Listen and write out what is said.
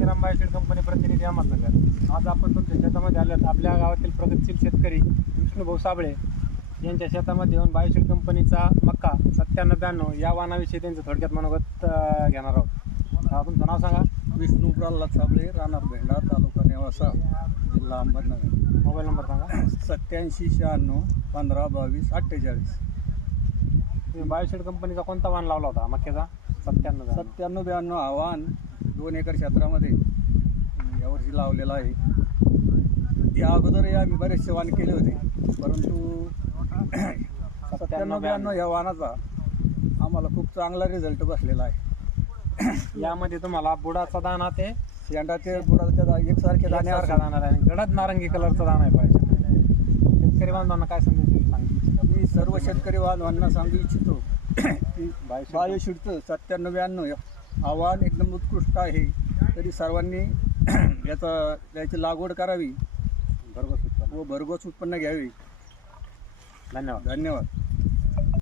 Shriram बायोशीड company प्रतिनिधी अहमदनगर। आज आपण तुमच्या शेतामध्ये आल्यात। आपल्या गावातील प्रगतशील शेतकरी विष्णुभाऊ साबळे यांच्या शेतामध्ये येऊन बायोशीड कंपनीचा मक्का 9792 या वाणाविषयी त्यांचं थोडक्यात मनोगत घेणार आहोत। तुमचं नाव सांगा। विष्णू प्रल्हाद साबळे, राहणार भेंडा, तालुका नेवासा, जिल्हा अहमदनगर। मोबाईल नंबर सांगा। 87 96 15 22 48। तुम्ही बायोशीड कंपनीचा कोणता वाण लावला होता मक्याचा? 9792 9792 आव्हान 2 एकर क्षेत्रामध्ये यावर्षी लावलेला आहे। या अगोदरही आम्ही बरेचसे वाण केले होते, परंतु 9792 या वाणाचा आम्हाला खूप चांगला रिझल्ट बसलेला आहे। यामध्ये तुम्हाला बुडाचा दाना ते शेंडा ते बुडाच्या एकसारखे दाणे दाण्यासारखा दाना आहे आणि गडद नारंगी कलरचा दाना आहे पाहिजे। शेतकरी बांधवांना काय संदेश सांगू इच्छिता? मी सर्व शेतकरी बांधवांना सांगू इच्छितो की बायोशीडचं 9792 आव्हान एकदम उत्कृष्ट आहे, तरी सर्वांनी याची लागवड करावी व भरघोस उत्पन्न घ्यावी। धन्यवाद। धन्यवाद।